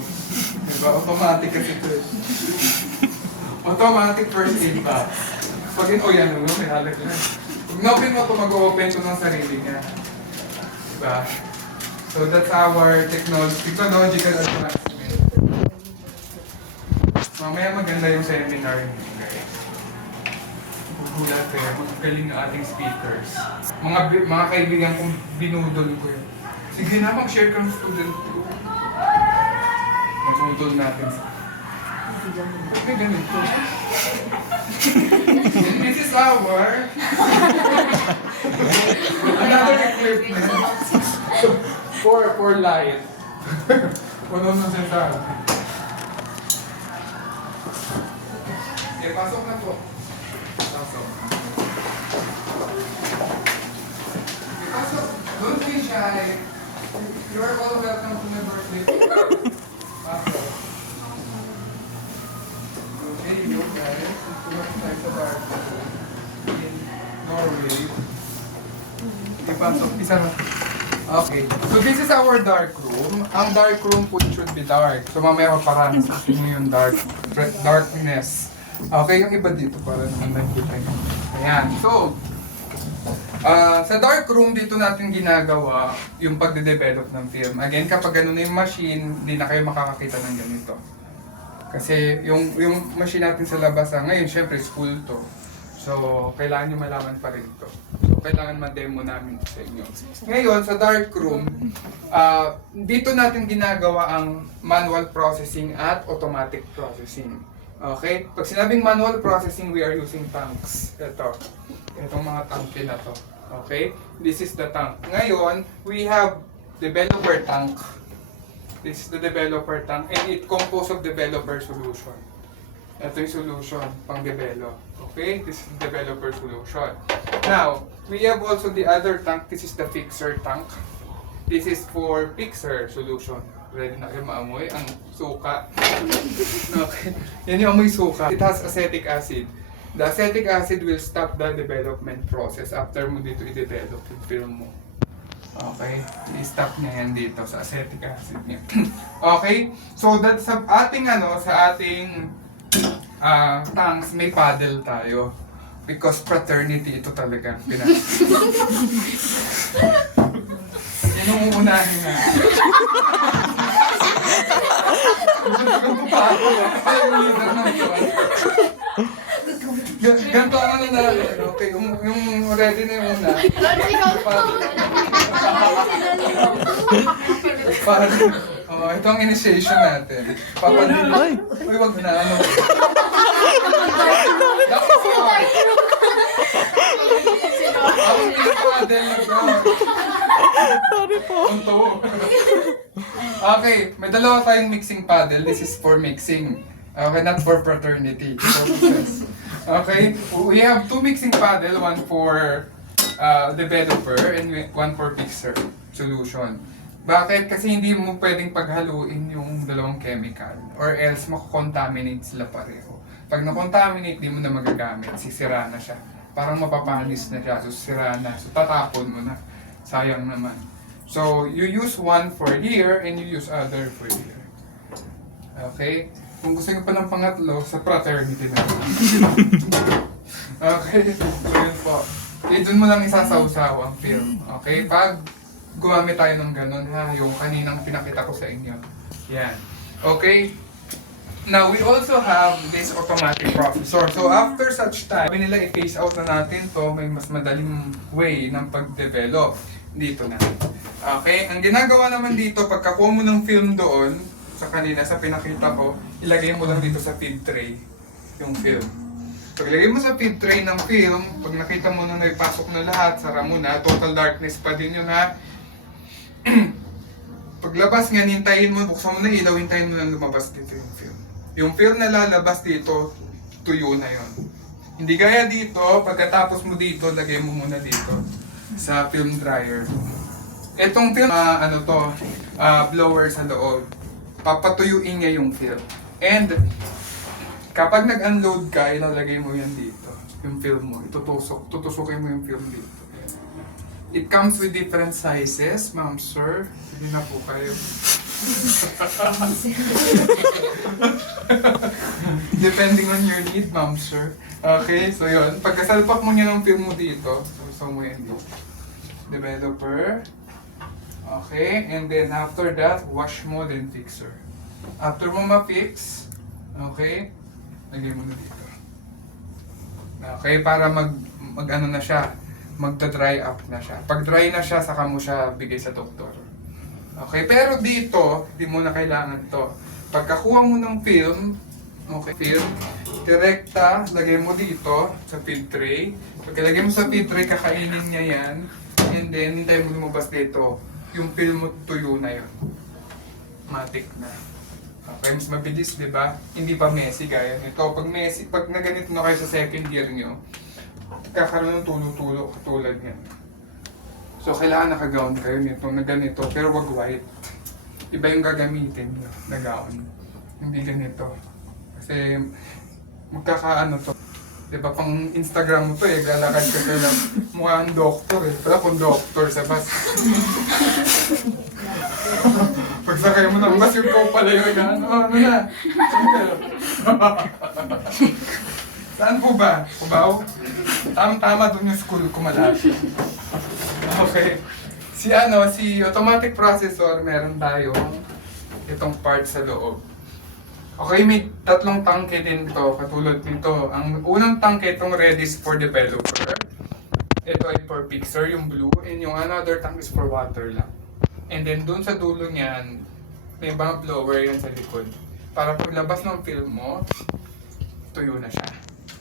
Diba? Automatic kasi ito. Automatic first aid box. Pag yan mo, may halaglan. Pag na-open mo ito, mag-o-open ito ng sarili niya. Diba? So, that's our technological advancement. Mamaya maganda yung seminar niyo, guys. Gugulat kayo, magagaling na ating speakers. Mga kaibigan kong binudol ko yun. Sige na, mag-share kang student ko. Binudol natin. Ba't may ganito? And this is our another equipment for light. Puno na siya sa pasok na po. Pasok. Pasok. Don't be shy. You are all welcome to my birthday. Pasok. Okay, you guys. Pumunta tayo sa dark room in Norway. Ipasok. Isa na. Okay. So this is our dark room. Ang dark room po should be dark. So mamaya parang sa inyo yung darkness. Okay, yung iba dito para naman nakikita nyo. Ayan. So, sa dark room dito natin ginagawa yung pagde-develop ng film. Again, kapag ganun na yung machine, hindi na kayo makakakita ng ganito. Kasi yung machine natin sa labas, ngayon syempre school to. So, kailangan nyo malaman pa rin ito. So, kailangan ma-demo namin sa inyo. Ngayon, sa dark room, dito natin ginagawa ang manual processing at automatic processing. Okay? Pag sinabing manual processing, we are using tanks. Itong mga tanke na to. Okay? This is the tank. Ngayon, we have developer tank. This is the developer tank and it composed of developer solution. Ito yung solution pang-develop. Okay? This is the developer solution. Now, we have also the other tank. This is the fixer tank. This is for fixer solution. Ready na kayo maamoy ang suka. Okay. Yan yung amoy suka. It has acetic acid. The acetic acid will stop the development process after mo dito i-develop yung film mo. Okay? I-stop niya yan dito sa acetic acid niya. Okay? So, that sa ating tanks, may paddle tayo. Because fraternity, ito talaga. Yan yung uunahin na. Ganto ang ano na, okay, yung ready na yung una. Ito ang initiation natin. Papadili. Uy, wag na, ano. Sorry po. Okay, may dalawa tayong mixing paddle. This is for mixing. Okay, not for fraternity. Okay, we have two mixing paddle, one for developer and one for fixer solution. Bakit? Kasi hindi mo pwedeng paghaluin yung dalawang chemical or else makakontaminate sila pareho. Pag na-contaminate, di mo na magagamit. Sisira na siya. Parang mapapanis na siya. So, sira na. So, tatapon mo na. Sayang naman. So, you use one for here and you use other for here. Okay? Kung gusto nyo pa ng pangatlo, sa fraternity na. Okay, so yun po. Doon mo lang isasawsaw ang film. Okay, pag gumamit tayo ng ganun ha, yung kaninang pinakita ko sa inyo. Yan. Okay? Now, we also have this automatic processor. So, after such time, sabi nila i-phase out na natin to, may mas madaling way ng pag-develop. Dito na. Okay? Ang ginagawa naman dito, pagkakuha mo ng film doon, sa kanina, sa pinakita ko, ilagay mo lang dito sa feed tray yung film. Pag ilagay mo sa feed tray ng film, pag nakita mo na may pasok na lahat, sara mo na, total darkness pa din yun ha. Paglabas nga, hintayin mo, buksan mo na ilaw, hintayin mo na lumabas dito yung film. Yung film na lalabas dito, tuyo na yon. Hindi gaya dito, pagkatapos mo dito, lagay mo muna dito sa film dryer. Etong film, blower sa loob. Papatuyuin niya yung film. And kapag nag-unload ka, ilalagay mo yan dito. Yung film mo, tutusukin mo yung film dito. It comes with different sizes, ma'am, sir. Hindi na po kayo. Depending on your need, ma'am, sir. Okay, so yun. Pagkasalpak mo niya ng film mo dito, so mo yan dito. Developer. Okay, and then after that, wash mo, then fixer. After mo ma-fix, okay, lagay mo na dito. Okay, para mag-ano na siya, magta-dry up na siya. Pag dry na siya, saka mo siya bigay sa doktor. Okay, pero dito, di mo na kailangan to. Pagkakuha mo ng film, okay, film, direkta, lagay mo dito sa feed tray. Pagkalagay mo sa feed tray, kakainin niya yan. And then, hintay mo lumabas dito. Yung film mo, tuyo na yun. Matik na. Okay, mas mabilis, di ba? Hindi pa messy gaya nito. Pag messy, pag na ganito na kayo sa second year nyo, kakaroon ng tulo-tulo katulad yan. So, kailangan naka-gown kayo nito na ganito, pero wag white. Iba yung gagamitin nyo na gown. Hindi ganito. Kasi, magkakaano to. Diba, pang Instagram mo to eh, lalakad ka lang mukhang doktor eh. Pala kung doktor sa bus. Pagsakay mo ng bus, yung ko pala yung ano na. Saan po ba? Cubao? Tama dun yung school ko malapit. Okay. Si automatic processor, meron tayo itong part sa loob. Okay, may tatlong tangke din to, katulad nito. Ang unang tangke, itong red is for developer. Ito ay for fixer, yung blue. And yung another tank is for water lang. And then dun sa dulo niyan, may mga blower yan sa likod. Para paglabas ng film mo, tuyo na siya.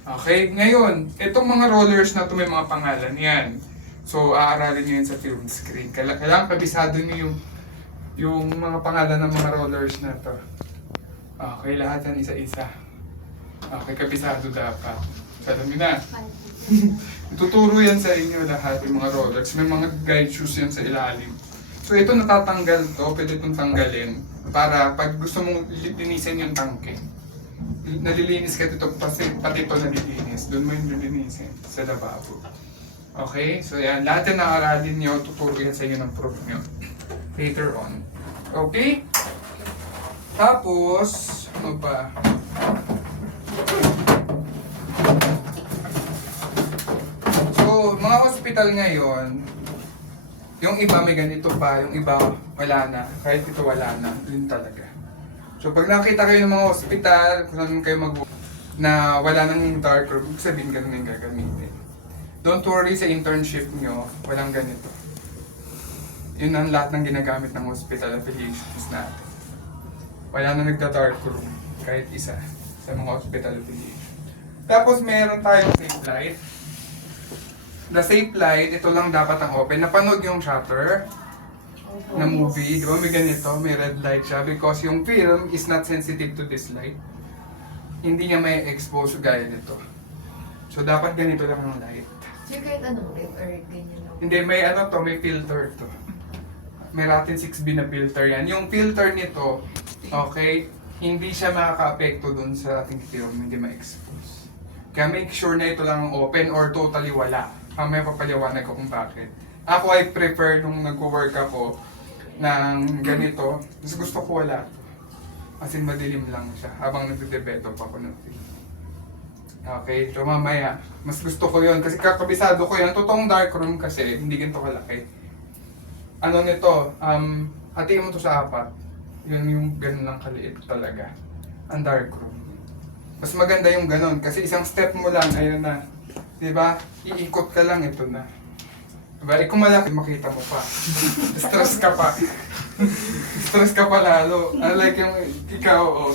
Okay, ngayon, itong mga rollers na to may mga pangalan yan. So, aaralin nyo yun sa film screen. Kailangan kabisado nyo yung mga pangalan ng mga rollers na to. Okay, lahat yan isa-isa. Okay, kabisado dapat. Alam nyo na. Ituturo yan sa inyo lahat, yung mga rollers. May mga guide shoes yan sa ilalim. So ito natatanggal to, pwede itong tanggalin. Para pag gusto mong linisin yung tangke, nalilinis ka dito, pati ito nalilinis. Doon mo yung lilinisin sa lababo. Okay, so yan. Lahat yan naaralin nyo, tuturo yan sa inyo ng proof nyo. Later on. Okay? Tapos, ano ba? So, mga hospital ngayon, yung iba may ganito pa, yung iba wala na. Kahit ito wala na, yun talaga. So, pag nakita kayo ng mga hospital, kung saan kayo na wala nang dark room, sabihin ganun yung gagamitin. Don't worry sa internship nyo, walang ganito. Yun ang lahat ng ginagamit ng hospital affiliations natin. Wala na nagda-dark room, kahit isa, sa mga hospital affiliation. Tapos meron tayong safe light. The safe light, ito lang dapat ang open. Napanood yung shutter na movie, di ba may ganito, may red light siya because yung film is not sensitive to this light. Hindi niya may expose gaya nito. So dapat ganito lang ang light. So kahit anong red or ganyan lang? Hindi, may may filter to. May Ratin 6B na filter yan. Yung filter nito, okay, hindi siya makaka-apekto dun sa ating film, hindi ma-expose. Kaya make sure na ito lang ang open or totally wala. May papaliwanag ko kung bakit. Ako ay prefer nung nag-work ako ng ganito, mas gusto ko wala to. As in madilim lang siya habang nagde-develop ako ng film. Okay, so mamaya, mas gusto ko yun kasi kakabisado ko yun. Ang totoong dark room kasi, hindi ganito kalaki. Ano nito, hatiin mo to sa apat. Yun yung ganun lang kaliit talaga. Ang dark room. Mas maganda yung ganun kasi isang step mo lang, ayun na. Diba? Iikot ka lang, ito na. Diba? Kung malaki, makita mo pa. Stress ka pa. Stress ka pa lalo. Unlike yung ikaw, oh,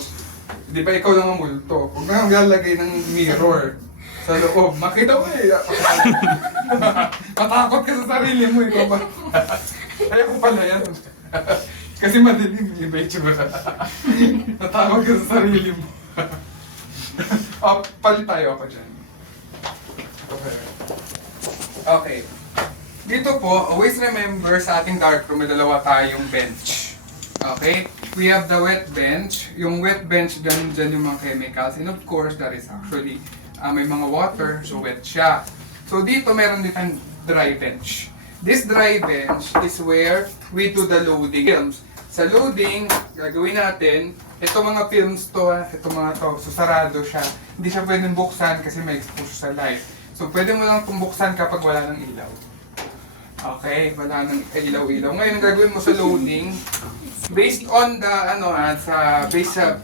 di ba ikaw lang ang multo? Huwag na kang lalagay ng mirror sa loob. Makita mo eh. Matakot ka sa sarili mo. Ikaw ba? Ayaw ko pala yan. Kasi madilim yung iba yung tsura. Natakot ka sa sarili mo. Oh, palit tayo ako dyan. Okay. Dito po, always remember sa ating darkroom, may dalawa tayong bench. Okay? We have the wet bench. Yung wet bench, dyan yung mga chemicals. And of course, that is actually, may mga water, so wet siya. So dito, meron din tayong dry bench. This dry bench is where we do the loading films. Sa loading, gagawin natin, ito mga films to, ito mga to, so sarado siya. Hindi siya pwedeng buksan kasi may exposure sa light. So pwede mo lang itong buksan kapag wala ng ilaw. Okay, wala ng ilaw-ilaw. Ngayon, ang gagawin mo sa loading, based on the, based sa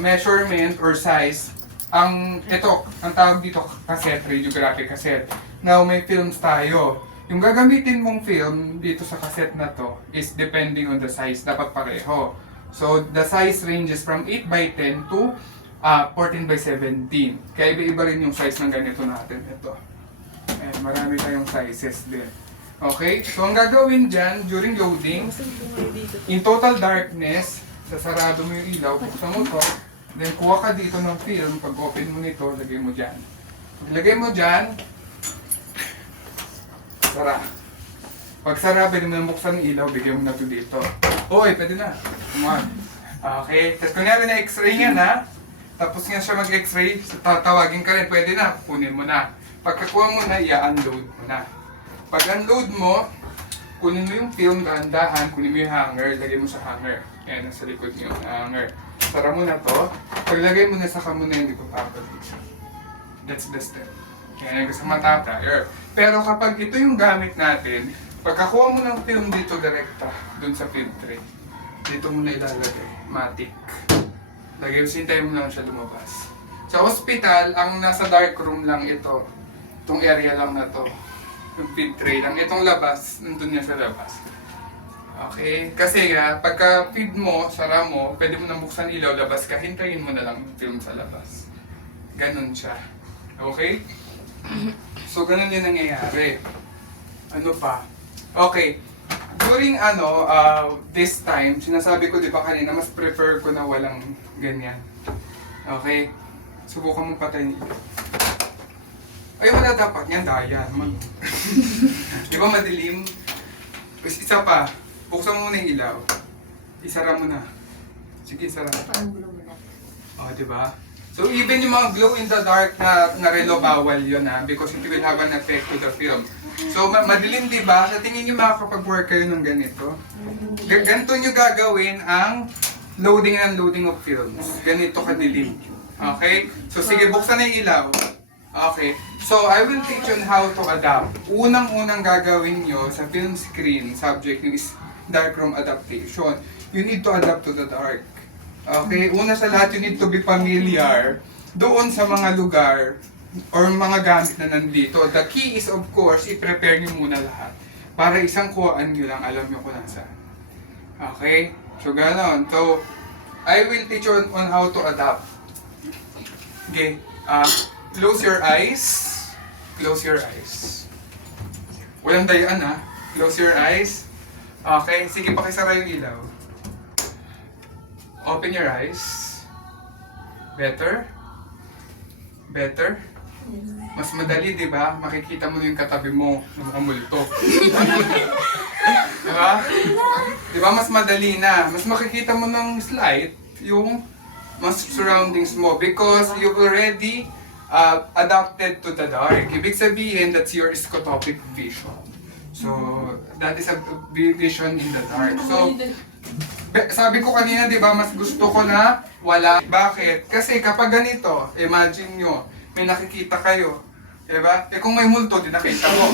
measurement or size, ang tawag dito cassette, radiographic cassette. Now, may films tayo. Yung gagamitin mong film dito sa cassette na to is depending on the size. Dapat pareho. So, the size ranges from 8x10 to 14x17. Kaya iba-iba rin yung size ng ganito natin. Ito. Ayan, marami tayong sizes din. Okay? So, ang gagawin dyan during loading, in total darkness, sasarado mo yung ilaw, buksan mo to, then kuha ka dito ng film, pag open mo nito, lagay mo dyan. Pag lagay mo dyan, sara. Pag sara, pwede mo na buksan ng ilaw, bigyan mo na ito dito. Hoy, pwede na. Come on. Okay. Tapos kunyari na x-ray nga na, tapos nga siya mag-x-ray, tatawagin ka rin, pwede na, kunin mo na. Pagkakuha mo na, i-unload mo na. Pag unload mo, kunin mo yung film, dahan-dahan, kunin mo yung hanger, lagay mo sa hanger. Yan, nasa likod mo yung hanger. Sara mo na to. Paglagay mo na sa kamo na yun, ipapabalik. That's the step. Yan, gusto matapa. Pero kapag ito yung gamit natin, pagkakuha mo ng film dito direkta, dun sa film tray, dito mo na ilalagay. Matic. Lagay mo, sintayin mo lang siya lumabas. Sa hospital, ang nasa dark room lang ito. Itong area lang na to. Yung feed tray lang. Itong labas, nandun niya sa labas. Okay? Kasi nga, pagka feed mo, sara mo, pwede mo nang buksan ilaw, labas ka, hintayin mo na lang yung film sa labas. Ganon siya. Okay? So, ganun yung nangyayari. Ano pa? Okay. During this time, sinasabi ko di ba kanina, mas prefer ko na walang ganyan. Okay? Subukan mo patayin. Ay, wala dapat yan, dayan. Di ba madilim? Tapos isa pa, buksan mo muna yung ilaw. Isara mo na. Sige, isara. Oh, di ba? So even yung mga glow in the dark na relo, bawal yun because it will have an effect to the film. So madilim, di ba? Sa tingin nyo makakapag-work kayo ng ganito. Ganito nyo gagawin ang loading and unloading of films. Ganito kadilim. Okay? So sige, buksan na yung ilaw. Okay. So I will teach you on how to adapt. Unang-unang gagawin nyo sa film screen, subject nyo is darkroom adaptation. You need to adapt to the dark. Okay? Una sa lahat, you need to be familiar doon sa mga lugar or mga gamit na nandito. The key is, of course, i-prepare nyo muna lahat. Para isang kuhaan nyo lang, alam nyo kung nasaan. Okay? So, gano'n. So, I will teach you on how to adapt. Okay? Close your eyes. Close your eyes. Walang dayaan ha. Close your eyes. Okay? Sige, pakisara yung ilaw. Open your eyes. Better? Better? Mas madali, di ba? Makikita mo yung katabi mo na mukhang multo. Diba? Diba? Mas madali na. Mas makikita mo ng slight yung mas surroundings mo because you've already adapted to the dark. Ibig sabihin, that's your scotopic vision. So, that is a vision in the dark. So, Sabi ko kanina, di ba, mas gusto ko na wala. Bakit? Kasi kapag ganito, imagine nyo, may nakikita kayo. Di ba? Eh kung may multo, di nakita mo.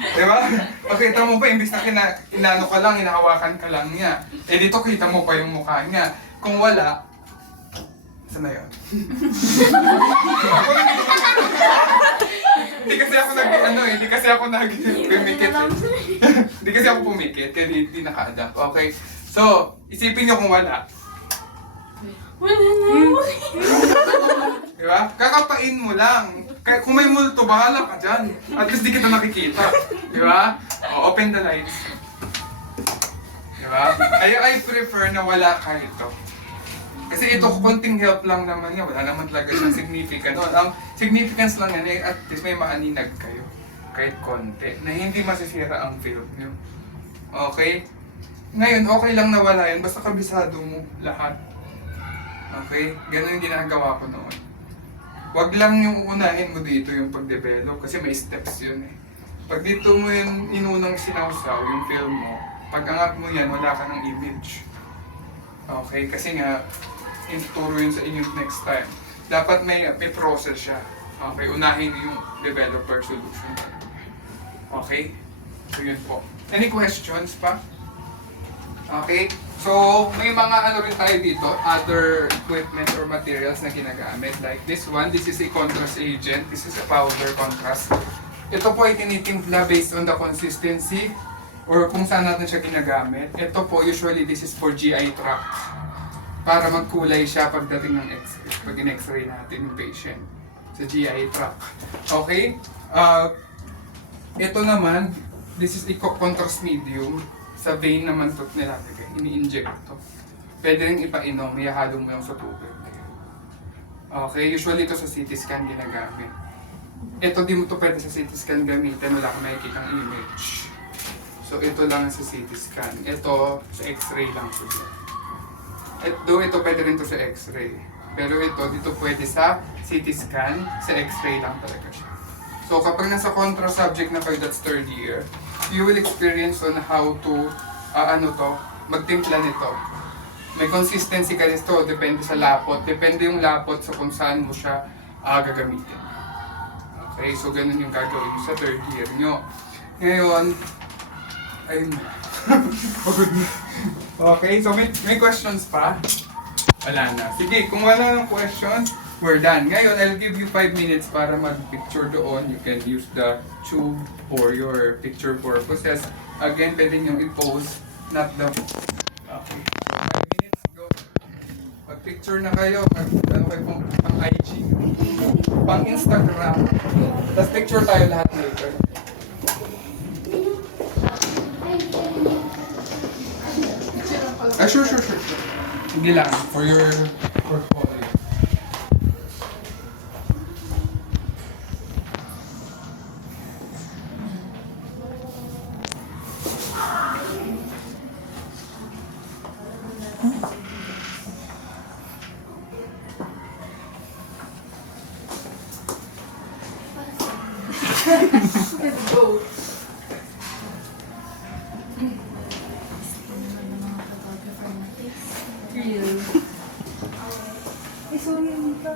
Di ba? Makita mo pa, imbis na inano ka lang, hinahawakan ka lang niya. Eh dito kita mo pa yung mukha niya. Kung wala, saan na yun? Hindi kasi ako hindi kasi ako pumikit. Hindi kasi ako pumikit, kaya hindi naka-adapt. Okay? So, isipin nyo kung wala. Diba? Kakapain mo lang. Kung may multo, bahala ka dyan. At least di kita nakikita. Diba? O, open the lights. Diba? I prefer na wala ka ito. Kasi ito, konting help lang naman yan. Wala naman talaga siyang significant. Ang significance lang yan, at least may maaninag kayo. Kahit konti. Na hindi masisira ang film nyo. Okay? Ngayon, okay lang na wala yan. Basta kabisado mo lahat. Okay? Ganun yung ginagawa ko noon. Wag lang yung unahin mo dito yung pag-develop kasi may steps yun eh. Pag dito mo yung inunang sinawsaw, yung film mo, pag angat mo yan, wala ka ng image. Okay? Kasi nga, ituturo yun sa inyo next time. Dapat may process siya. Okay? Unahin yung developer solution. Okay? So yun po. Any questions pa? Okay? So, may mga rin tayo dito, other equipment or materials na ginagamit. Like this one, this is a contrast agent. This is a powder contrast. Ito po ay tinitimpla based on the consistency or kung saan natin siya ginagamit. Ito po, usually this is for GI tract. Para magkulay siya pagdating ng X-ray. Pag in-X-ray natin yung patient sa GI tract. Okay? Ito naman, this is a contrast medium. Sa vein naman ito nilalagay. Ini-inject ito. Pwede rin ipainom, ihahalo mo lang sa tubig. Okay, usually ito sa CT scan ginagamit. Ito di mo ito pwede sa CT scan gamitin, wala kang makikita ang image. So ito lang sa CT scan. Ito sa X-ray lang siya. Though ito pwede rin ito sa X-ray. Pero ito dito pwede sa CT scan, sa X-ray lang talaga siya. So kapag nasa contra subject na kayo, that's third year, you will experience on how to magtimpla nito. May consistency ka nito, depende sa lapot. Depende yung lapot sa kung saan mo siya gagamitin. Okay, so ganun yung gagawin sa third year nyo. Ngayon, ayun na. Okay, so may questions pa? Wala na. Sige, kung wala ng questions, we're done. Ngayon, I'll give you 5 minutes para mag-picture doon. You can use the tube for your picture purposes. Again, pwede nyo i-pose, not the... Okay. 5 minutes, go. Pag-picture na kayo, ano kayo pang IG, pang Instagram. Tapos picture tayo lahat later. Sure. Hindi lang, for your portfolio. Let's go. Real. Sorry, Anita.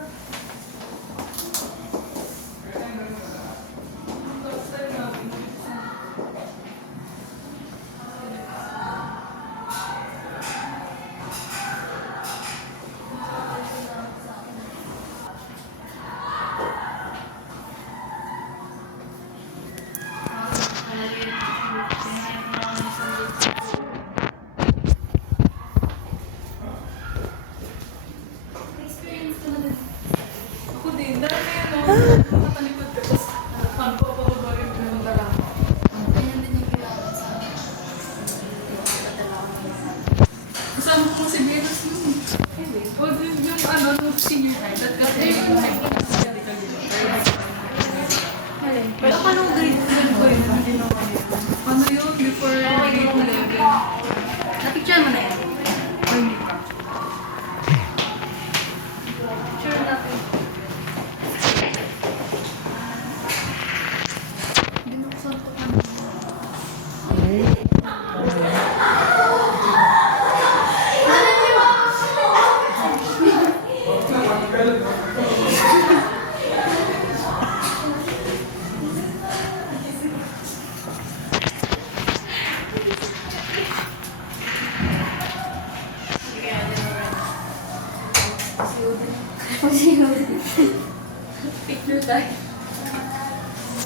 Ako din, dati nakatalikod ko. Tapos, pagpapababa rin ko ng dala. Ganyan din yung kailangan sa padala ko. Kasama ko si Venus nun. Hindi. O yung nung senior high, that kasi yung medical Pero paano grade 12 ko yun? Hindi naman yun. Ano yun? Before grade 11. Na-picture mo na yan? Or hindi pa? Picture natin. Binuksan ko na.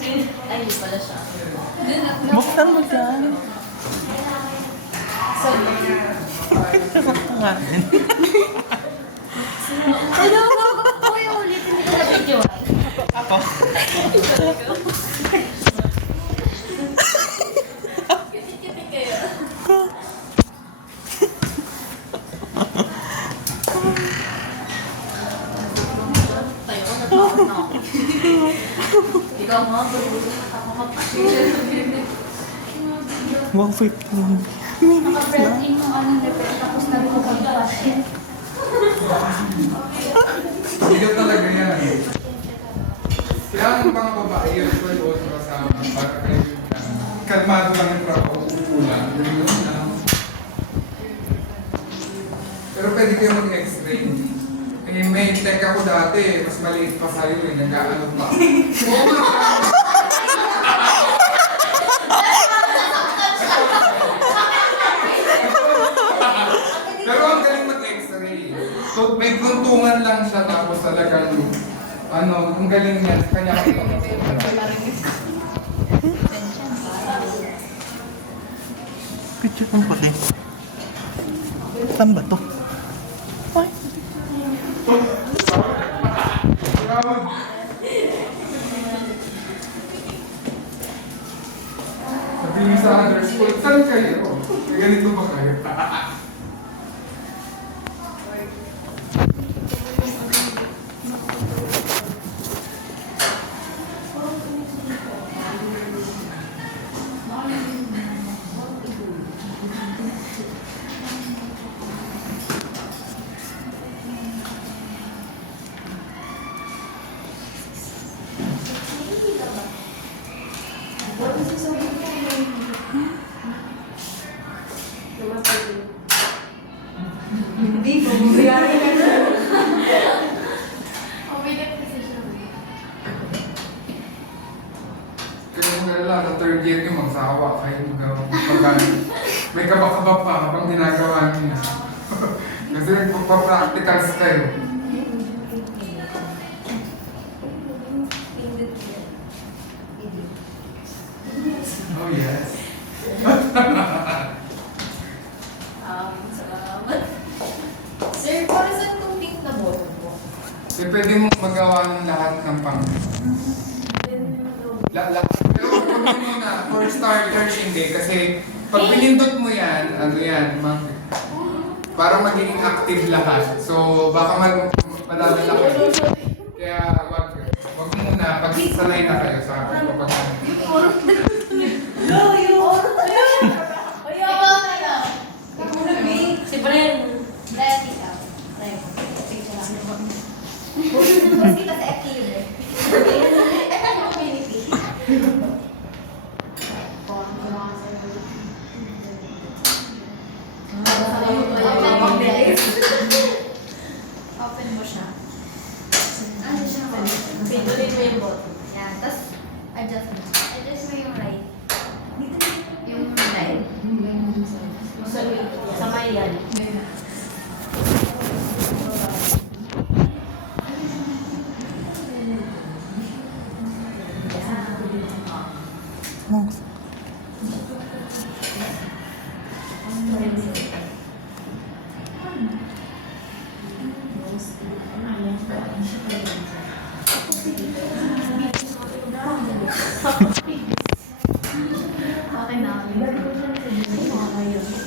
Ay, hindi pala siya. Buksan mo dyan. Sakto nga rin. Hello, kuya, ulitin nito na video. Ako. Kitik-kitik kayo. Tayo ko, natawa na ako. Ikaw nga, bro. Ako kapatid. Wow, 15. Naka-press in yung anong level, tapos nagpapagpas. Sigat talaga yan. Kaya ang mga babae, usually also kasama para kayo kalmado lang yung trabaho, uulan. Pero pwede kayo mag-x-ray. Eh, may tech ako dati, mas maliit pa sa'yo eh, nag-ano pa. Oo nga. Pero ang galing mag-x-ray. So, may tuntungan lang siya tapos talagang ano, ang galing niya, kanya Picture kong puti. Saan ba to? Ay. Sabihin sa underscore, saan kayo? May ganito ba kayo? Hindi, bumubiyari ka na. Umigat kasi siya. Kaya kung nalala, sa third year niyo, magsawa kayo may kabakaba pa habang ginagawa niyo. Kasi nagpapracticals kayo. Oh yes. Salamat. Sir, para saan itong pink na bottle mo? Eh, pwede mong magawa ng lahat ng pang... Pero huwag mo muna, for starters hindi. Kasi pag pinindot mo yan, ano yan, parang magiging active lahat. So baka madadala kayo. Kaya wag muna, pagsasanay na kayo sa akin. Si Bren. Bren, ikaw. Bren. Picture lang. Mas kita sa active eh. Community. Open mo siya. Ano siya? Pindutin mo yung button. Yan. Tapos, adjust mo. Adjust mo yung right. Yung right. Sa may yan. Okay na.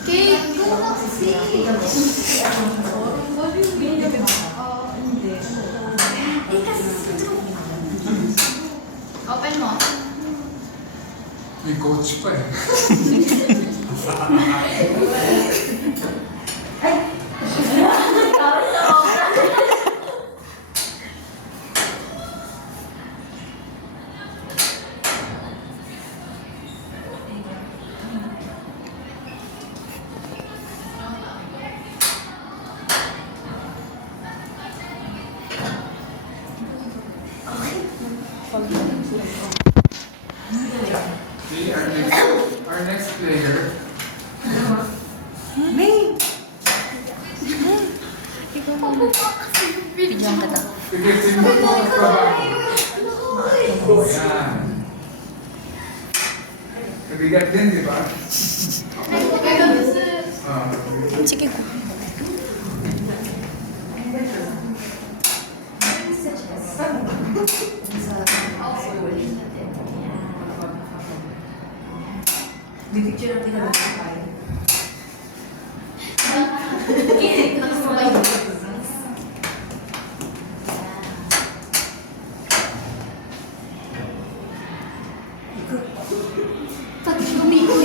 Cake! Go na kasi! Open mo. May coach pa eh. See, our next player. Bigyan ka daw. Sige, tingnan mo mas babago. Yan. Bigat din, di ba? Pero this is... Ah. Sige ko. Picture natin na tayo. Kinig na sa mga pati lumikot.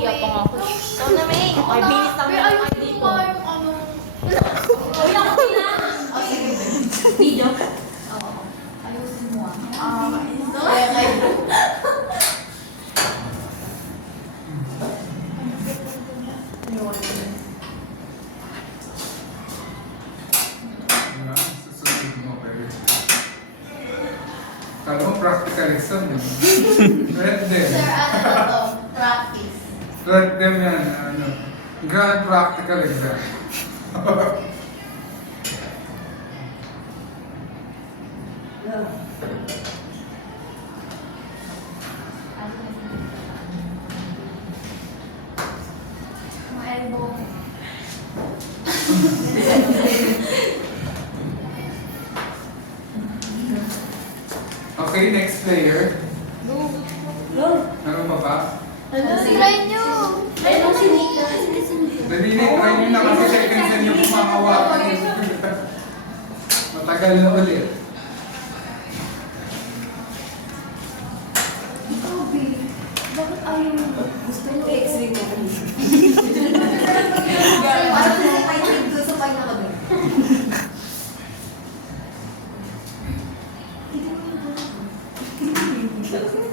Iyak pa nga ako. Ikaw na, May. Ay, bilis lang Pero naman ayun dito. ko yung ano. Uy, ako sila. Oh, sige. Video. Oo. Ayusin mo ah. Kaya kayo. Diba? Susunod mo, pero... Kala mo practical exam, di ba? Red them. Sir, ano to? Practice. Red them yan, ano. Grand practical exam. Mga elbow. Okay, next player. Ano pa ba? Try nyo. Ayun si Nika. Dali na, try nyo na kasi second sem yung kumakawakan yun. Matagal na ulit. Bakit ayaw mo? Gusto mo i-x-ray mo? Parang sa pahit doon sa pahit na kami.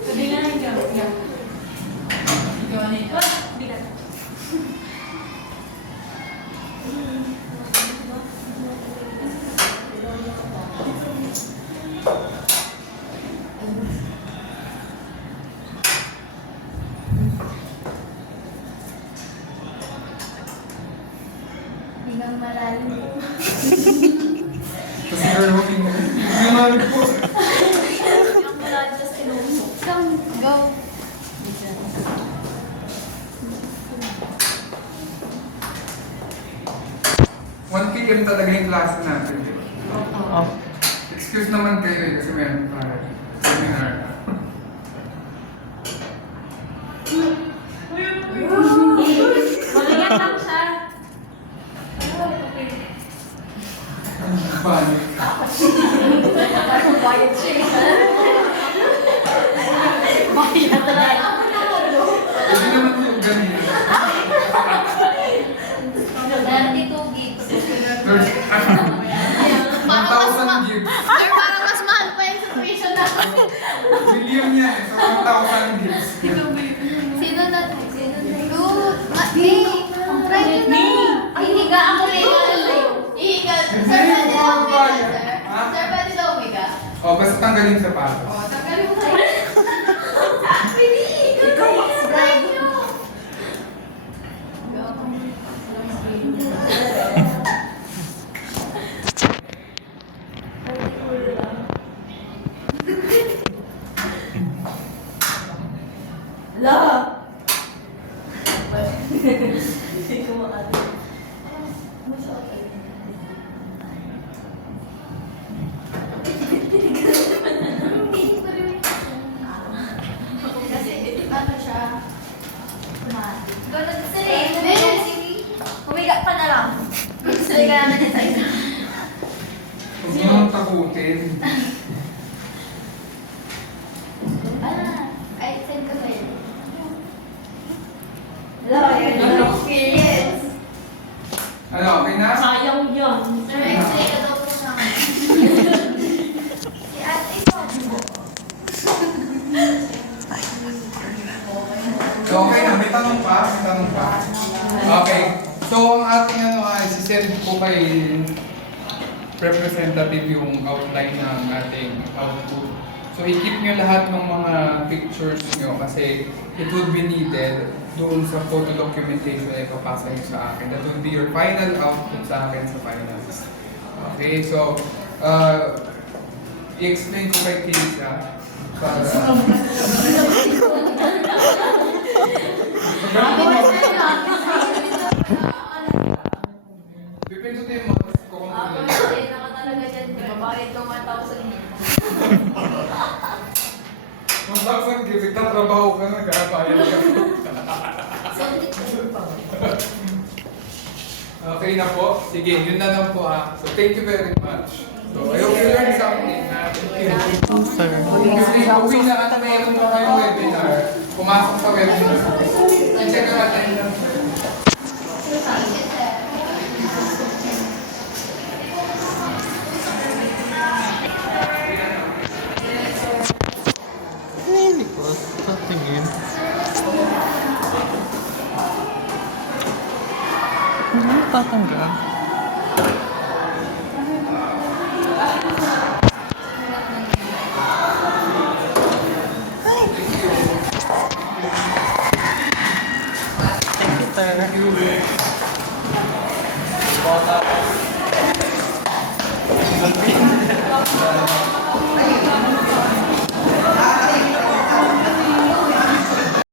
Sabi na lang dyan. Yeah. Ikaw na ito. Bigat. Hingang malalim po. Kasi you're looking mo. Yung mga po. Hingang malalim sa sinusok. Come, go. One PM talaga yung klase natin. di ba? Oh. Excuse naman kayo eh, kasi meron para seminar. Malingat lang siya. Balik. Parang bayad siya. Bayad talaga. Hindi naman yung ganyan. 32 gigs. 1,000 gigs. Sir, parang mas mahal pa yung subscription natin. Million yan eh. So 1,000 gigs. Sino na? Good. Hey, try nyo na. Ihiga ako rin. Ihiga. Sir, pwede daw umiga, sir. Sir, pwede daw umiga. O, basta tanggalin sa patos. O, tanggalin mo tayo. Pwede ihiga. Try nyo. Hala! Hindi ko makati. Kasi, ano siya? Ganun sa'yo. Humiga pa na lang. Gusto ka naman yung sa'yo. Huwag mo nang takutin. Ay, send ko sa'yo. Hello, you're experience. Ano, okay na? Sayang yun. Sir, x-ray ka daw po sa akin. Si ate, ikaw. Okay na, may tanong pa? May tanong pa? Okay. So, ang ating ano ay, sisend ko kay representative yung outline ng ating output. So, i-keep nyo lahat ng mga pictures nyo kasi it would be needed doon sa photo documentation na ipapasa niyo sa akin. That will be your final output sa akin sa finals. Okay, so, i-explain ko kay Kisa para... Pipindutin mo, tapos kukontrol na yun. Nakatalaga dyan, di ba? Bakit kung 1,000 Magsaksan kasi tatrabaho ka na, kakabayad ka. Okay na po. Sige, yun na lang po ha. So, thank you very much. So, I hope you learned something na. Sir. Kasi uwi na at mayroon pa kayong webinar. Pumasok sa webinar. I-check ang attendance. Hindi ko sa tingin. Hindi mo tatanggal. Thank you, sir.